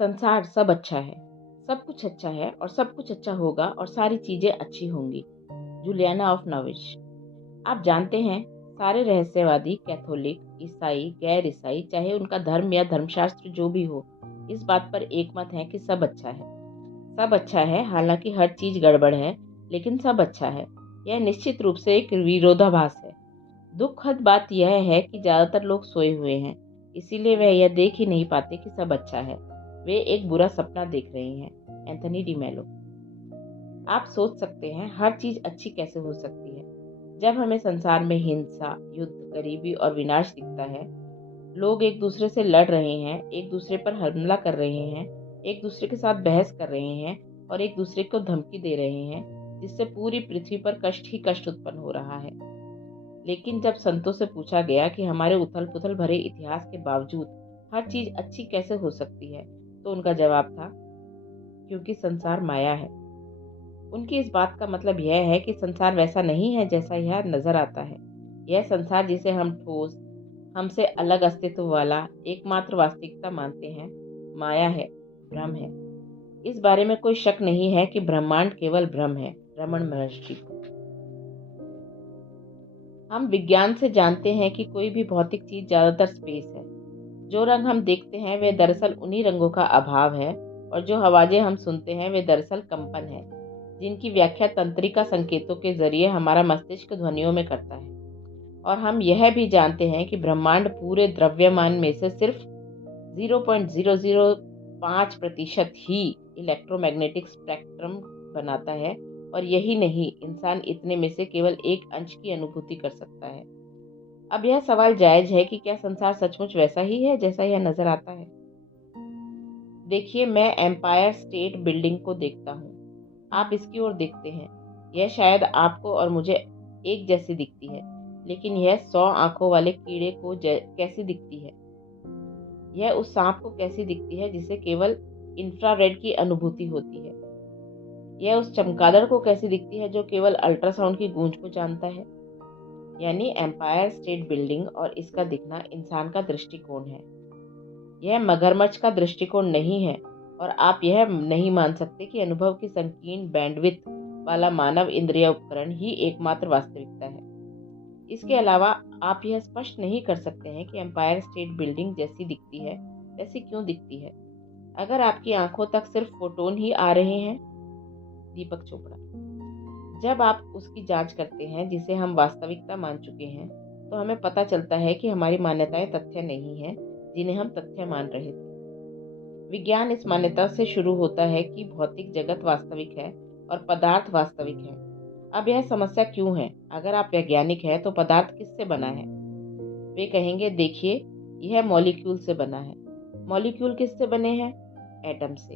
संसार सब अच्छा है, सब कुछ अच्छा है और सब कुछ अच्छा होगा और सारी चीजें अच्छी होंगी। Juliana of Norwich. आप जानते हैं, सारे रहस्यवादी, कैथोलिक, ईसाई, गैर ईसाई, चाहे उनका धर्म या धर्मशास्त्र जो भी हो, इस बात पर एकमत है कि सब अच्छा है। सब अच्छा है, हालांकि हर चीज गड़बड़ है, लेकिन सब अच्छा है। यह निश्चित रूप से एक विरोधाभास है। दुखद बात यह है कि ज्यादातर लोग सोए हुए हैं, इसीलिए वह यह देख ही नहीं पाते कि सब अच्छा है। वे एक बुरा सपना देख रहे हैं। एंथनी डी मेलो। आप सोच सकते हैं, हर चीज अच्छी कैसे हो सकती है? जब हमें संसार में हिंसा, युद्ध, गरीबी और विनाश दिखता है, लोग एक दूसरे से लड़ रहे हैं, एक दूसरे पर हमला कर रहे हैं, एक दूसरे के साथ बहस कर रहे हैं और एक दूसरे को धमकी दे रहे हैं, जिससे पूरी पृथ्वी पर कष्ट ही कष्ट उत्पन्न हो रहा है। लेकिन जब संतों से पूछा गया कि हमारे उथल पुथल भरे इतिहास के बावजूद हर चीज अच्छी कैसे हो सकती है, तो उनका जवाब था, क्योंकि संसार माया है। उनकी इस बात का मतलब यह है कि संसार वैसा नहीं है जैसा यह नजर आता है। यह संसार जिसे हम ठोस, हमसे अलग अस्तित्व वाला एकमात्र वास्तविकता मानते हैं, माया है, भ्रम है। इस बारे में कोई शक नहीं है कि ब्रह्मांड केवल भ्रम है। रमन महर्षि। हम विज्ञान से जानते हैं कि कोई भी भौतिक चीज ज्यादातर स्पेस है। जो रंग हम देखते हैं वे दरअसल उन्हीं रंगों का अभाव है, और जो आवाजें हम सुनते हैं वे दरअसल कंपन है, जिनकी व्याख्या तंत्रिका संकेतों के जरिए हमारा मस्तिष्क ध्वनियों में करता है। और हम यह भी जानते हैं कि ब्रह्मांड पूरे द्रव्यमान में से सिर्फ 0.005% ही इलेक्ट्रोमैग्नेटिक स्पेक्ट्रम बनाता है, और यही नहीं, इंसान इतने में से केवल एक अंश की अनुभूति कर सकता है। अब यह सवाल जायज है कि क्या संसार सचमुच वैसा ही है जैसा यह नजर आता है? देखिए, मैं एम्पायर स्टेट बिल्डिंग को देखता हूँ। आप इसकी ओर देखते हैं। यह शायद आपको और मुझे एक जैसी दिखती है, लेकिन यह 100 आंखों वाले कीड़े को कैसी दिखती है? यह उस सांप को कैसी दिखती है जिसे केवल इंफ्रारेड की अनुभूति होती है? यह उस चमगादड़ को कैसी दिखती है जो केवल अल्ट्रासाउंड की गूंज को जानता है? यानी एम्पायर स्टेट बिल्डिंग और इसका दिखना इंसान का दृष्टिकोण है। यह मगरमच्छ का दृष्टिकोण नहीं है, और आप यह नहीं मान सकते कि अनुभव की संकीर्ण बैंडविड्थ वाला मानव इंद्रिय उपकरण ही एकमात्र वास्तविकता है। इसके अलावा आप यह स्पष्ट नहीं कर सकते हैं कि एम्पायर स्टेट बिल्डिंग जैसी दिखती है, वैसी क्यों दिखती है, अगर आपकी आंखों तक सिर्फ फोटोन ही आ रहे हैं। दीपक चोपड़ा। जब आप उसकी जांच करते हैं जिसे हम वास्तविकता मान चुके हैं, तो हमें पता चलता है कि हमारी मान्यताएं तथ्य नहीं हैं जिन्हें हम तथ्य मान रहे थे। विज्ञान इस मान्यता से शुरू होता है कि भौतिक जगत वास्तविक है और पदार्थ वास्तविक है। अब यह समस्या क्यों है? अगर आप वैज्ञानिक हैं तो पदार्थ किससे बना है? वे कहेंगे, देखिए, यह मॉलिक्यूल से बना है। मॉलिक्यूल किससे बने हैं? एटम से।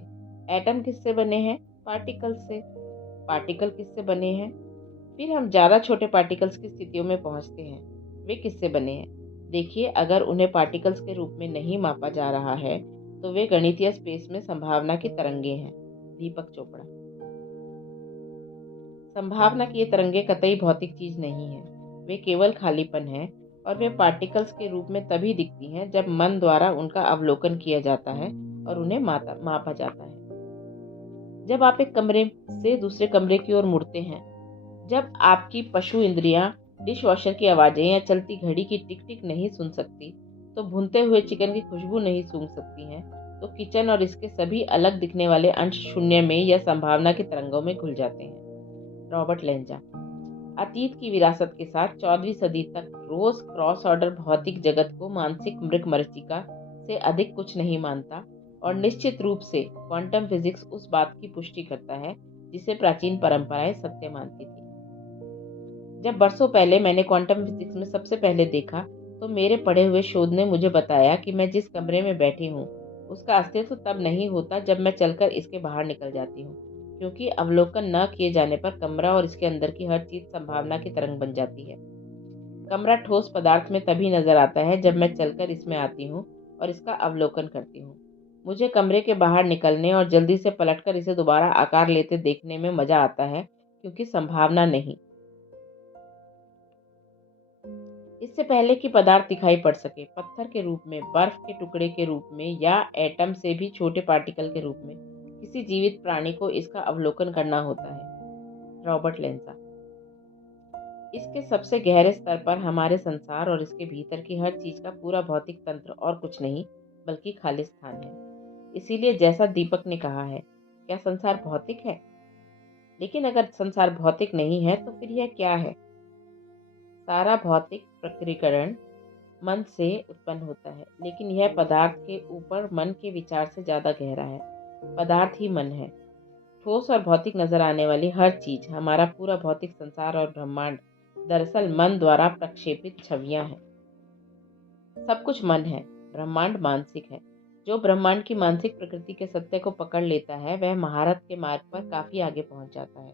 एटम किससे बने हैं? पार्टिकल से। पार्टिकल किससे बने हैं? फिर हम ज़्यादा छोटे पार्टिकल्स की स्थितियों में पहुंचते हैं। वे किससे बने हैं? देखिए, अगर उन्हें पार्टिकल्स के रूप में नहीं मापा जा रहा है, तो वे गणितीय स्पेस में संभावना की तरंगे हैं। दीपक चोपड़ा। संभावना की ये तरंगे कतई भौतिक चीज नहीं है। वे केवल खालीपन है, और वे पार्टिकल्स के रूप में तभी दिखती हैं जब मन द्वारा उनका अवलोकन किया जाता है और उन्हें मापा जाता है। जब आप एक कमरे से दूसरे कमरे की ओर मुड़ते हैं, जब आपकी पशु इंद्रियां डिश वॉशर की आवाजें या चलती घड़ी की टिक टिक नहीं सुन सकती, तो भुनते हुए चिकन की खुशबू नहीं सूंघ सकती हैं, तो किचन और इसके सभी अलग दिखने वाले अंश शून्य में या संभावना की तरंगों में घुल जाते हैं। रॉबर्ट लेंजा। अतीत की विरासत के साथ 14वीं सदी तक रोज क्रॉस ऑर्डर भौतिक जगत को मानसिक मृगमरीचिका से अधिक कुछ नहीं मानता, और निश्चित रूप से क्वांटम फिजिक्स उस बात की पुष्टि करता है जिसे प्राचीन परंपराएं सत्य मानती थी। जब बरसों पहले मैंने क्वांटम फिजिक्स में सबसे पहले देखा, तो मेरे पढ़े हुए शोध ने मुझे बताया कि मैं जिस कमरे में बैठी हूँ उसका अस्तित्व तब नहीं होता जब मैं चलकर इसके बाहर निकल जाती हूँ, क्योंकि अवलोकन न किए जाने पर कमरा और इसके अंदर की हर चीज संभावना की तरंग बन जाती है। कमरा ठोस पदार्थ में तभी नजर आता है जब मैं चलकर इसमें आती हूँ और इसका अवलोकन करती हूँ। मुझे कमरे के बाहर निकलने और जल्दी से पलटकर इसे दोबारा आकार लेते देखने में मजा आता है, क्योंकि संभावना नहीं। इस इससे पहले कि पदार्थ दिखाई पड़ सके, पत्थर के रूप में, बर्फ के टुकड़े के रूप में या एटम से भी छोटे पार्टिकल के रूप में किसी जीवित प्राणी को इसका अवलोकन करना होता है। रॉबर्ट लेंसा। इसके सबसे गहरे स्तर पर हमारे संसार और इसके भीतर की हर चीज का पूरा भौतिक तंत्र और कुछ नहीं बल्कि खाली स्थान है। इसीलिए जैसा दीपक ने कहा है, क्या संसार भौतिक है? लेकिन अगर संसार भौतिक नहीं है तो फिर यह क्या है? सारा भौतिक प्रक्रियाकरण मन से उत्पन्न होता है, लेकिन यह पदार्थ के ऊपर मन के विचार से ज्यादा गहरा है। पदार्थ ही मन है। ठोस और भौतिक नजर आने वाली हर चीज, हमारा पूरा भौतिक संसार और ब्रह्मांड दरअसल मन द्वारा प्रक्षेपित छवियां हैं। सब कुछ मन है, ब्रह्मांड मानसिक है। जो ब्रह्मांड की मानसिक प्रकृति के सत्य को पकड़ लेता है वह महारत के मार्ग पर काफी आगे पहुंच जाता है।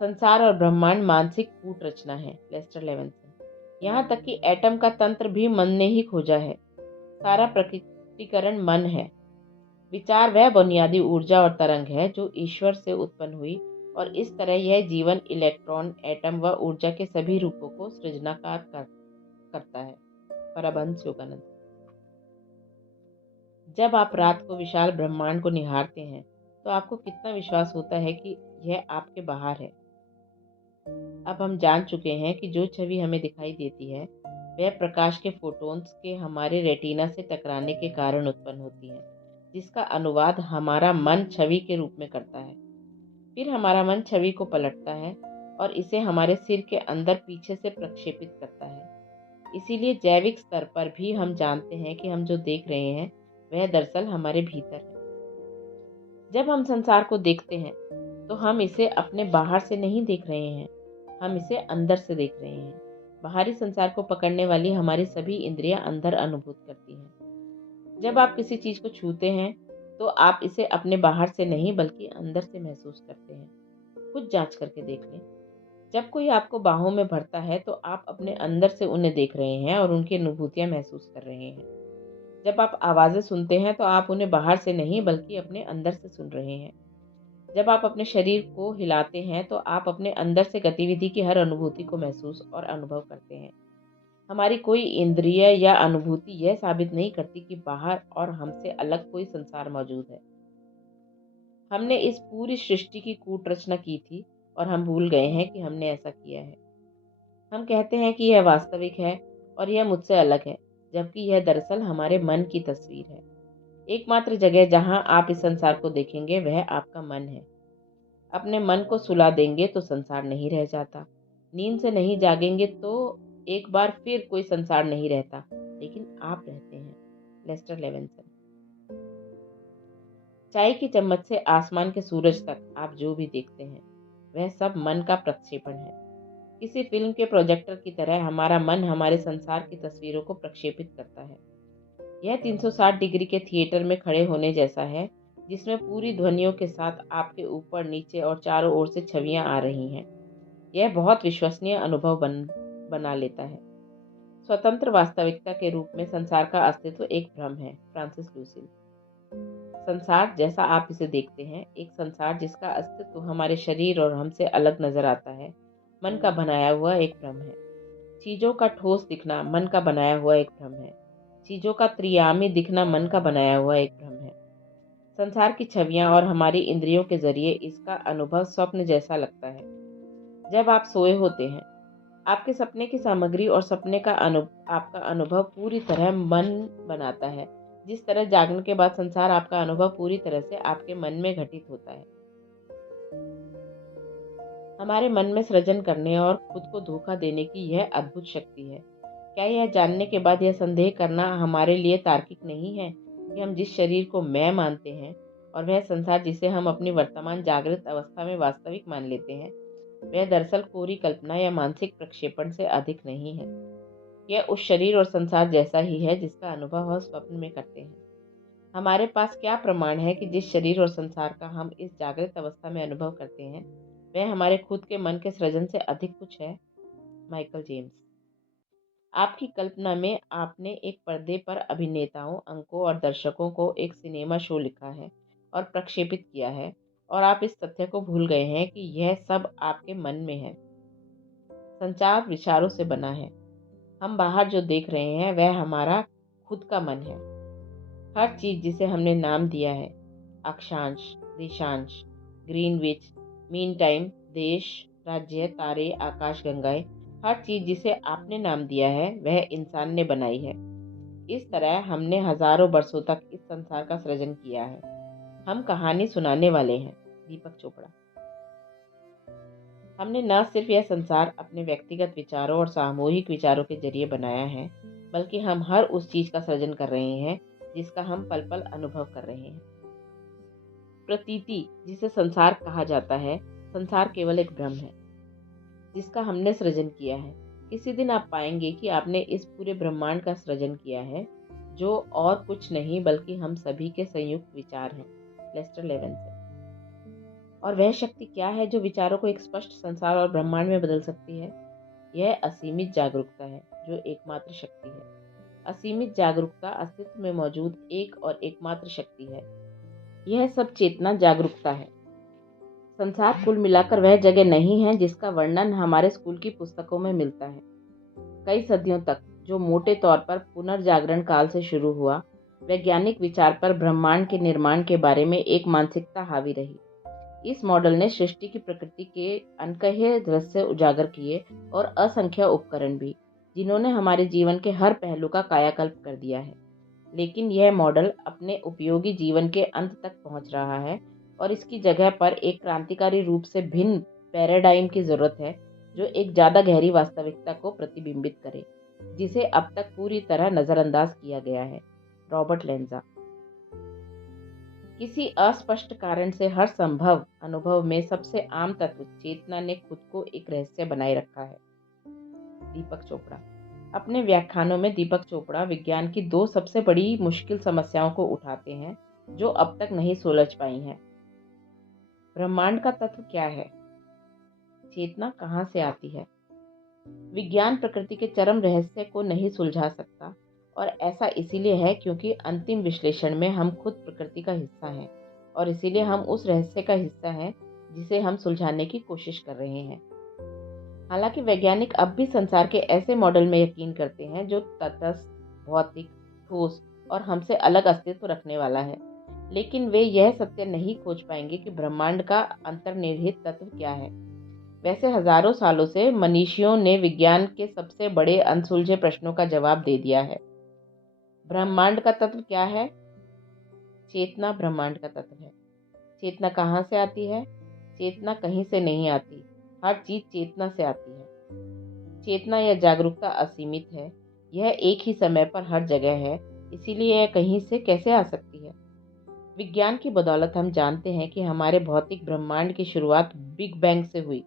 संसार और ब्रह्मांड मानसिक कूट रचना है। Lester Levinson. यहाँ तक कि एटम का तंत्र भी मन ने ही खोजा है। सारा प्रकटीकरण मन है। विचार वह बुनियादी ऊर्जा और तरंग है जो ईश्वर से उत्पन्न हुई, और इस तरह यह जीवन, इलेक्ट्रॉन, एटम व ऊर्जा के सभी रूपों को सृजनाकार करता है। परमहंस योगानंद। जब आप रात को विशाल ब्रह्मांड को निहारते हैं तो आपको कितना विश्वास होता है कि यह आपके बाहर है। अब हम जान चुके हैं कि जो छवि हमें दिखाई देती है वह प्रकाश के फोटॉन्स के हमारे रेटिना से टकराने के कारण उत्पन्न होती है, जिसका अनुवाद हमारा मन छवि के रूप में करता है। फिर हमारा मन छवि को पलटता है और इसे हमारे सिर के अंदर पीछे से प्रक्षेपित करता है। इसीलिए जैविक स्तर पर भी हम जानते हैं कि हम जो देख रहे हैं वह दरअसल हमारे भीतर है। जब हम संसार को देखते हैं तो हम इसे अपने बाहर से नहीं देख रहे हैं, हम इसे अंदर से देख रहे हैं। बाहरी संसार को पकड़ने वाली हमारी सभी इंद्रियां अंदर अनुभूत करती हैं। जब आप किसी चीज को छूते हैं तो आप इसे अपने बाहर से नहीं बल्कि अंदर से महसूस करते हैं। खुद जांच करके देख लें। जब कोई आपको बाहों में भरता है तो आप अपने अंदर से उन्हें देख रहे हैं और उनकी अनुभूतियां महसूस कर रहे हैं। जब आप आवाजें सुनते हैं तो आप उन्हें बाहर से नहीं बल्कि अपने अंदर से सुन रहे हैं। जब आप अपने शरीर को हिलाते हैं तो आप अपने अंदर से गतिविधि की हर अनुभूति को महसूस और अनुभव करते हैं। हमारी कोई इंद्रिय या अनुभूति यह साबित नहीं करती कि बाहर और हमसे अलग कोई संसार मौजूद है। हमने इस पूरी सृष्टि की कूट रचना की थी और हम भूल गए हैं कि हमने ऐसा किया है। हम कहते हैं कि यह वास्तविक है और यह मुझसे अलग है, जबकि यह दरअसल हमारे मन की तस्वीर है। एकमात्र जगह जहां आप इस संसार को देखेंगे वह आपका मन है। अपने मन को सुला देंगे तो संसार नहीं रह जाता। नींद से नहीं जागेंगे तो एक बार फिर कोई संसार नहीं रहता, लेकिन आप रहते हैं। Lester Levinson. चाय की चम्मच से आसमान के सूरज तक आप जो भी देखते हैं वह सब मन का प्रक्षेपण है। किसी फिल्म के प्रोजेक्टर की तरह हमारा मन हमारे संसार की तस्वीरों को प्रक्षेपित करता है। यह 360 डिग्री के थिएटर में खड़े होने जैसा है, जिसमें पूरी ध्वनियों के साथ आपके ऊपर, नीचे और चारों ओर से छवियां आ रही हैं। यह बहुत विश्वसनीय अनुभव बना लेता है। स्वतंत्र वास्तविकता के रूप में संसार का अस्तित्व एक भ्रम है। फ्रांसिस लूसील। संसार जैसा आप इसे देखते हैं, एक संसार जिसका अस्तित्व हमारे शरीर और हमसे अलग नजर आता है, मन का बनाया हुआ एक भ्रम है। चीजों का ठोस दिखना मन का बनाया हुआ एक भ्रम है। चीजों का त्रियामी दिखना मन का बनाया हुआ एक भ्रम है। संसार की छवियां और हमारी इंद्रियों के जरिए इसका अनुभव स्वप्न जैसा लगता है। जब आप सोए होते हैं, आपके सपने की सामग्री और सपने का आपका अनुभव पूरी तरह मन बनाता है। जिस तरह जागने के बाद संसार आपका अनुभव पूरी तरह से आपके मन में घटित होता है। हमारे मन में सृजन करने और खुद को धोखा देने की यह अद्भुत शक्ति है। क्या यह जानने के बाद यह संदेह करना हमारे लिए तार्किक नहीं है कि हम जिस शरीर को मैं मानते हैं और वह संसार जिसे हम अपनी वर्तमान जागृत अवस्था में वास्तविक मान लेते हैं, वह दरअसल कोरी कल्पना या मानसिक प्रक्षेपण से अधिक नहीं है। यह उस शरीर और संसार जैसा ही है जिसका अनुभव हम स्वप्न में करते हैं। हमारे पास क्या प्रमाण है कि जिस शरीर और संसार का हम इस जागृत अवस्था में अनुभव करते हैं वह हमारे खुद के मन के सृजन से अधिक कुछ है? Michael James. आपकी कल्पना में आपने एक पर्दे पर अभिनेताओं, अंकों और दर्शकों को एक सिनेमा शो लिखा है और प्रक्षेपित किया है, और आप इस तथ्य को भूल गए हैं कि यह सब आपके मन में है। संचार विचारों से बना है। हम बाहर जो देख रहे हैं वह हमारा खुद का मन है। हर चीज़ जिसे हमने नाम दिया है, अक्षांश, देशांश, ग्रीनविच, मीन टाइम, देश, राज्य, तारे, आकाश गंगाएं, हर चीज़ जिसे आपने नाम दिया है वह इंसान ने बनाई है। इस तरह हमने हजारों वर्षों तक इस संसार का सृजन किया है। हम कहानी सुनाने वाले हैं। दीपक चोपड़ा। हमने न सिर्फ यह संसार अपने व्यक्तिगत विचारों और सामूहिक विचारों के जरिए बनाया है, बल्कि हम हर उस चीज का सृजन कर रहे हैं जिसका हम पल पल अनुभव कर रहे हैं। प्रतीति, जिसे संसार कहा जाता है, संसार केवल एक भ्रम है जिसका हमने सृजन किया है। किसी दिन आप पाएंगे कि आपने इस पूरे ब्रह्मांड का सृजन किया है, जो और कुछ नहीं बल्कि हम सभी के संयुक्त विचार हैं। Lester Levenson. और वह शक्ति क्या है जो विचारों को एक स्पष्ट संसार और ब्रह्मांड में बदल सकती है? यह असीमित जागरूकता है, जो एकमात्र शक्ति है। असीमित जागरूकता अस्तित्व में मौजूद एक और एकमात्र शक्ति है। यह सब चेतना जागरूकता है। संसार कुल मिलाकर वह जगह नहीं है जिसका वर्णन हमारे स्कूल की पुस्तकों में मिलता है। कई सदियों तक जो मोटे तौर पर पुनर्जागरण काल से शुरू हुआ, वैज्ञानिक विचार पर ब्रह्मांड के निर्माण के बारे में एक मानसिकता हावी रही। इस मॉडल ने सृष्टि की प्रकृति के अनकहे दृश्य उजागर किए और असंख्य उपकरण भी, जिन्होंने हमारे जीवन के हर पहलू का कायाकल्प कर दिया है। लेकिन यह मॉडल अपने उपयोगी जीवन के अंत तक पहुंच रहा है और इसकी जगह पर एक क्रांतिकारी रूप से भिन्न पैराडाइम की जरूरत है, जो एक ज़्यादा गहरी वास्तविकता को प्रतिबिंबित करे, जिसे अब तक पूरी तरह नज़रअंदाज किया गया है। रॉबर्ट लेंजा। किसी अस्पष्ट कारण से हर संभव अनुभव में सबसे आम तत्व चेतना ने खुद को एक रहस्य बनाए रखा है। दीपक चोपड़ा। अपने व्याख्यानों में दीपक चोपड़ा विज्ञान की दो सबसे बड़ी मुश्किल समस्याओं को उठाते हैं जो अब तक नहीं सुलझ पाई हैं। ब्रह्मांड का तत्व क्या है? चेतना कहाँ से आती है? विज्ञान प्रकृति के चरम रहस्य को नहीं सुलझा सकता, और ऐसा इसीलिए है क्योंकि अंतिम विश्लेषण में हम खुद प्रकृति का हिस्सा हैं, और इसीलिए हम उस रहस्य का हिस्सा हैं जिसे हम सुलझाने की कोशिश कर रहे हैं। हालांकि वैज्ञानिक अब भी संसार के ऐसे मॉडल में यकीन करते हैं जो तटस्थ, भौतिक, ठोस और हमसे अलग अस्तित्व रखने वाला है, लेकिन वे यह सत्य नहीं खोज पाएंगे कि ब्रह्मांड का अंतर्निहित तत्व क्या है। वैसे हजारों सालों से मनीषियों ने विज्ञान के सबसे बड़े अनसुलझे प्रश्नों का जवाब दे दिया है। ब्रह्मांड का तत्व क्या है? चेतना ब्रह्मांड का तत्व है। चेतना कहाँ से आती है? चेतना कहीं से नहीं आती, हर चीज चेतना से आती है। चेतना या जागरूकता असीमित है, यह एक ही समय पर हर जगह है, इसीलिए यह कहीं से कैसे आ सकती है? विज्ञान की बदौलत हम जानते हैं कि हमारे भौतिक ब्रह्मांड की शुरुआत बिग बैंग से हुई,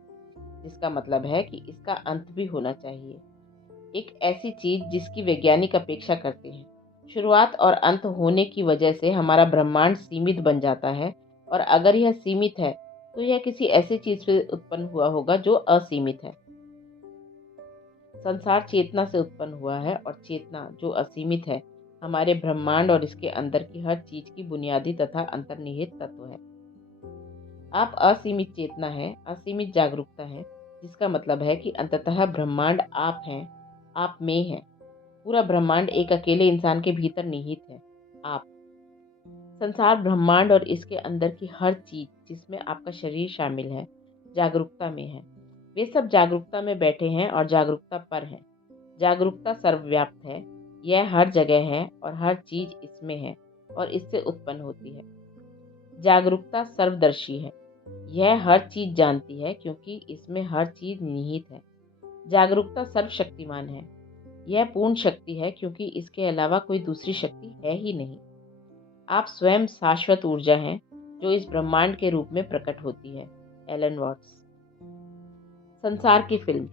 जिसका मतलब है कि इसका अंत भी होना चाहिए। एक ऐसी चीज जिसकी वैज्ञानिक अपेक्षा करते हैं। शुरुआत और अंत होने की वजह से हमारा ब्रह्मांड सीमित बन जाता है, और अगर यह सीमित है तो यह किसी ऐसी चीज से उत्पन्न हुआ होगा जो असीमित है। संसार चेतना से उत्पन्न हुआ है, और चेतना जो असीमित है हमारे ब्रह्मांड और इसके अंदर की हर चीज की बुनियादी तथा अंतर्निहित तत्व है। आप असीमित चेतना है, असीमित जागरूकता है, जिसका मतलब है कि अंततः ब्रह्मांड आप हैं, आप में है। पूरा ब्रह्मांड एक अकेले इंसान के भीतर निहित है, आप। संसार ब्रह्मांड और इसके अंदर की हर चीज, जिसमें आपका शरीर शामिल है, जागरूकता में है। वे सब जागरूकता में बैठे हैं और जागरूकता पर हैं। जागरूकता सर्वव्याप्त है, यह हर जगह है और हर चीज इसमें है और इससे उत्पन्न होती है। जागरूकता सर्वदर्शी है, यह हर चीज जानती है क्योंकि इसमें हर चीज निहित है। जागरूकता सर्वशक्तिमान है, यह पूर्ण शक्ति है क्योंकि इसके अलावा कोई दूसरी शक्ति है ही नहीं। आप स्वयं शाश्वत ऊर्जा हैं जो इस ब्रह्मांड के रूप में प्रकट होती है। Alan Watts. संसार की फिल्म।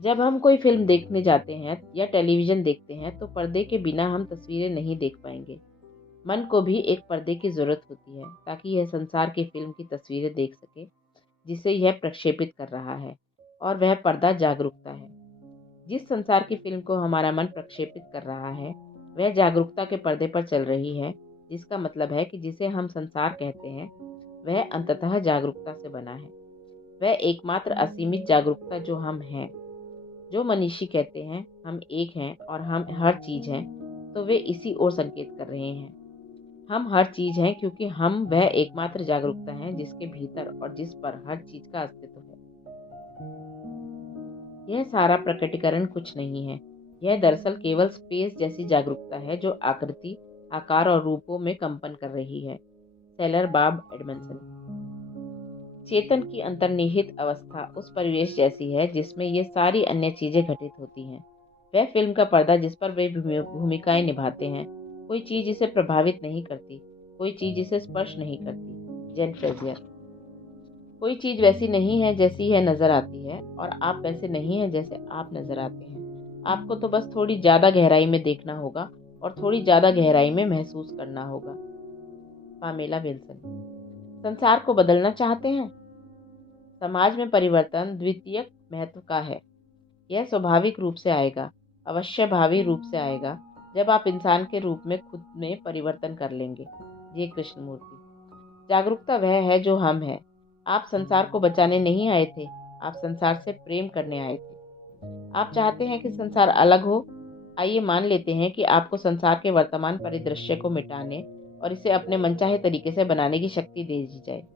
जब हम कोई फिल्म देखने जाते हैं या टेलीविज़न देखते हैं तो पर्दे के बिना हम तस्वीरें नहीं देख पाएंगे। मन को भी एक पर्दे की ज़रूरत होती है ताकि यह संसार की फिल्म की तस्वीरें देख सके जिसे यह प्रक्षेपित कर रहा है, और वह पर्दा जागरूकता है। जिस संसार की फिल्म को हमारा मन प्रक्षेपित कर रहा है वह जागरूकता के पर्दे पर चल रही है, जिसका मतलब है कि जिसे हम संसार कहते हैं वह अंततः जागरूकता से बना है। वह एकमात्र असीमित जागरूकता जो हम हैं, जो मनीषी कहते हैं हम एक हैं और हम हर चीज हैं, तो वे इसी ओर संकेत कर रहे हैं। हम हर चीज हैं क्योंकि हम वह एकमात्र जागरूकता हैं जिसके भीतर और जिस पर हर चीज का अस्तित्व है। यह सारा प्रकटीकरण कुछ नहीं है। यह दरअसल केवल स्पेस जैसी जागरूकता है जो आकृति, आकार और रूपों में कंपन कर रही है। Seller Bob एडमंसन। चेतन की अंतर्निहित अवस्था उस परिवेश जैसी है जिसमें ये सारी अन्य चीजें घटित होती हैं। वह फिल्म का पर्दा जिस पर वे भूमिकाएं निभाते हैं। कोई चीज इसे प्रभावित नहीं करती, कोई चीज इसे स्पर्श नहीं करती। जेन फ्रेजियर। कोई चीज वैसी नहीं है जैसी यह नजर आती है और आप वैसे नहीं हैं जैसे आप नजर आते हैं। आपको तो बस थोड़ी ज्यादा गहराई में देखना होगा और थोड़ी ज्यादा गहराई में महसूस करना होगा। Pamela Wilson. संसार को बदलना चाहते हैं? समाज में परिवर्तन द्वितीयक महत्व का है। यह स्वाभाविक रूप से आएगा, अवश्यभावी रूप से आएगा, जब आप इंसान के रूप में खुद में परिवर्तन कर लेंगे। जी कृष्णमूर्ति। जागरूकता वह है जो हम हैं। आप संसार को बचाने नहीं आए थे, आप संसार से प्रेम करने आए थे। आप चाहते हैं कि संसार अलग हो। आइए मान लेते हैं कि आपको संसार के वर्तमान परिदृश्य को मिटाने और इसे अपने मनचाहे तरीके से बनाने की शक्ति दे दी जाए।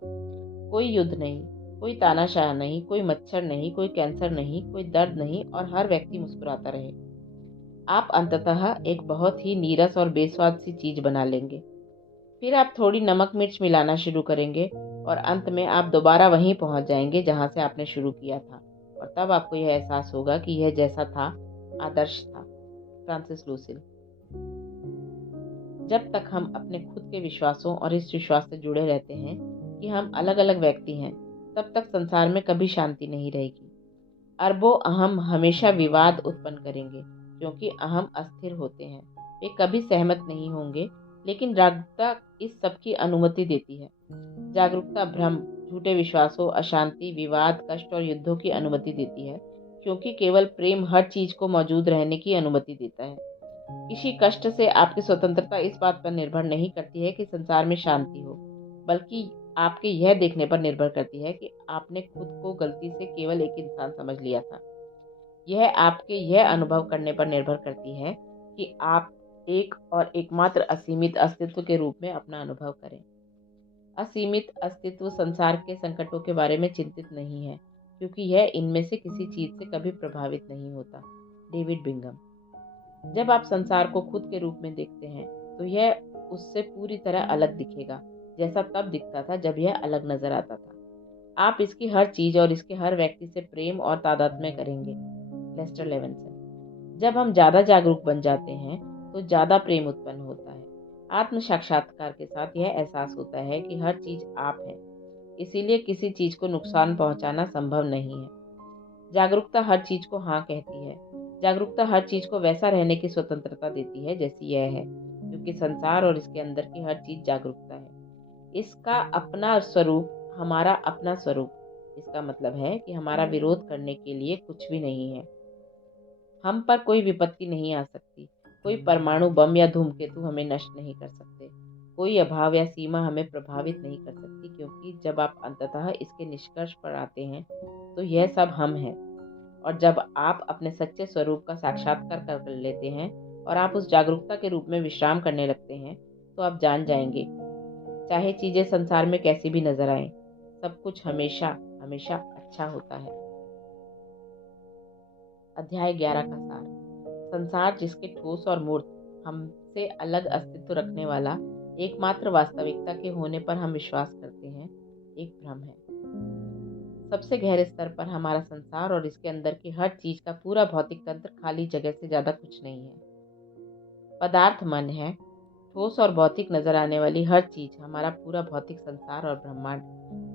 कोई युद्ध नहीं, कोई तानाशाह नहीं, कोई मच्छर नहीं, कोई कैंसर नहीं, कोई दर्द नहीं और हर व्यक्ति मुस्कुराता रहे। आप अंततः एक बहुत ही नीरस और बेस्वाद सी चीज बना लेंगे। फिर आप थोड़ी नमक मिर्च मिलाना शुरू करेंगे और अंत में आप दोबारा वहीं पहुंच जाएंगे जहां से आपने शुरू किया था। और तब आपको यह एहसास होगा कि यह जैसा था आदर्श था। Francis Lucille. जब तक हम अपने खुद के विश्वासों और इस विश्वास से जुड़े रहते हैं कि हम अलग अलग व्यक्ति हैं, तब तक संसार में कभी शांति नहीं रहेगी। अरबों अहम हमेशा विवाद उत्पन्न करेंगे क्योंकि अहम अस्थिर होते हैं। वे कभी सहमत नहीं होंगे, लेकिन जागरूकता इस सब की अनुमति देती है। जागरूकता भ्रम, झूठे विश्वासों, अशांति, विवाद, कष्ट और युद्धों की अनुमति देती है, क्योंकि केवल प्रेम हर चीज को मौजूद रहने की अनुमति देता है। किसी कष्ट से आपकी स्वतंत्रता इस बात पर निर्भर नहीं करती है कि संसार में शांति हो, बल्कि आपके यह देखने पर निर्भर करती है कि आपने खुद को गलती से केवल एक इंसान समझ लिया था। यह आपके यह अनुभव करने पर निर्भर करती है कि आप एक और एकमात्र असीमित अस्तित्व के रूप में अपना अनुभव करें। असीमित अस्तित्व संसार के संकटों के बारे में चिंतित नहीं है, क्योंकि यह इनमें से किसी चीज से कभी प्रभावित नहीं होता। David Bingham. जब आप संसार को खुद के रूप में देखते हैं, तो यह उससे पूरी तरह अलग दिखेगा, जैसा तब दिखता था जब यह अलग नजर आता था। आप इसकी हर चीज और इसके हर व्यक्ति से प्रेम और तादात्म्य करेंगे। Lester Levinson. जब हम ज्यादा जागरूक बन जाते हैं, तो ज्यादा प्रेम उत्पन्न होता है। आत्म साक्षात्कार के साथ यह एहसास होता है कि हर चीज आप है, इसीलिए किसी चीज को नुकसान पहुंचाना संभव नहीं है। जागरूकता हर चीज को हाँ कहती है। जागरूकता हर चीज को वैसा रहने की स्वतंत्रता देती है जैसी यह है, क्योंकि संसार और इसके अंदर की हर चीज जागरूकता है। इसका अपना स्वरूप, हमारा अपना स्वरूप। इसका मतलब है कि हमारा विरोध करने के लिए कुछ भी नहीं है। हम पर कोई विपत्ति नहीं आ सकती। कोई परमाणु बम या धूमकेतु हमें नष्ट नहीं कर सकते। कोई अभाव या सीमा हमें प्रभावित नहीं कर सकती, क्योंकि जब आप अंततः इसके निष्कर्ष पर आते हैं, तो यह सब हम हैं। और जब आप अपने सच्चे स्वरूप का साक्षात्कार कर लेते हैं और आप उस जागरूकता के रूप में विश्राम करने लगते हैं, तो आप जान जाएंगे, चाहे चीजें संसार में कैसी भी नजर आए, सब कुछ हमेशा हमेशा अच्छा होता है। अध्याय 11 का सार। संसार जिसके ठोस और मूर्त, हमसे अलग अस्तित्व रखने वाला एकमात्र वास्तविकता के होने पर हम विश्वास करते हैं, एक भ्रम है। सबसे गहरे स्तर पर हमारा संसार और इसके अंदर की हर चीज का पूरा भौतिक तंत्र खाली जगह से ज्यादा कुछ नहीं है। पदार्थ मन है। ठोस और भौतिक नजर आने वाली हर चीज, हमारा पूरा भौतिक संसार और ब्रह्मांड,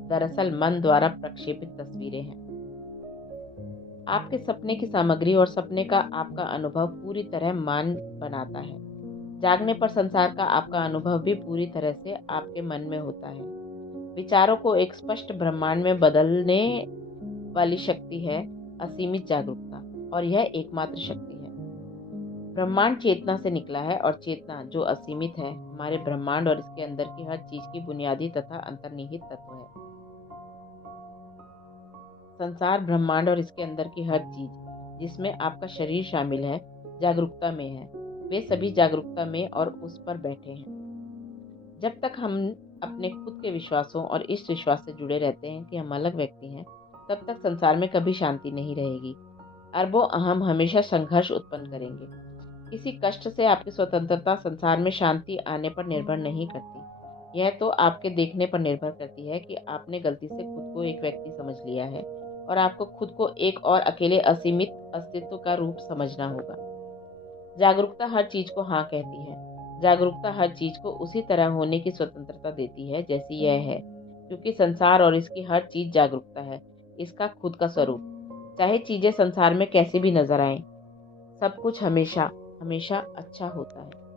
दरअसल मन द्वारा प्रक्षेपित तस्वीरें हैं। आपके सपने की सामग्री और सपने का आपका अनुभव पूरी तरह मान बनाता है। जागने पर संसार का आपका अनुभव भी पूरी तरह से आपके मन में होता है। विचारों को एक स्पष्ट ब्रह्मांड में बदलने वाली शक्ति है असीमित जागरूकता, और यह एकमात्र शक्ति है। ब्रह्मांड चेतना से निकला है और चेतना, जो असीमित है, हमारे ब्रह्मांड और इसके अंदर की हर चीज की बुनियादी तथा अंतर्निहित तत्व है। संसार, ब्रह्मांड और इसके अंदर की हर चीज, जिसमें आपका शरीर शामिल है, जागरूकता में है। वे सभी जागरूकता में और उस पर बैठे हैं। जब तक हम अपने खुद के विश्वासों और इस विश्वास से जुड़े रहते हैं कि हम अलग व्यक्ति हैं, तब तक संसार में कभी शांति नहीं रहेगी। अरबों अहम हमेशा संघर्ष उत्पन्न करेंगे। किसी कष्ट से आपकी स्वतंत्रता संसार में शांति आने पर निर्भर नहीं करती। यह तो आपके देखने पर निर्भर करती है कि आपने गलती से खुद को एक व्यक्ति समझ लिया है और आपको खुद को एक और अकेले असीमित अस्तित्व का रूप समझना होगा। जागरूकता हर चीज को हाँ कहती है। जागरूकता हर चीज को उसी तरह होने की स्वतंत्रता देती है जैसी यह है, क्योंकि संसार और इसकी हर चीज जागरूकता है, इसका खुद का स्वरूप। चाहे चीजें संसार में कैसे भी नजर आए, सब कुछ हमेशा हमेशा अच्छा होता है।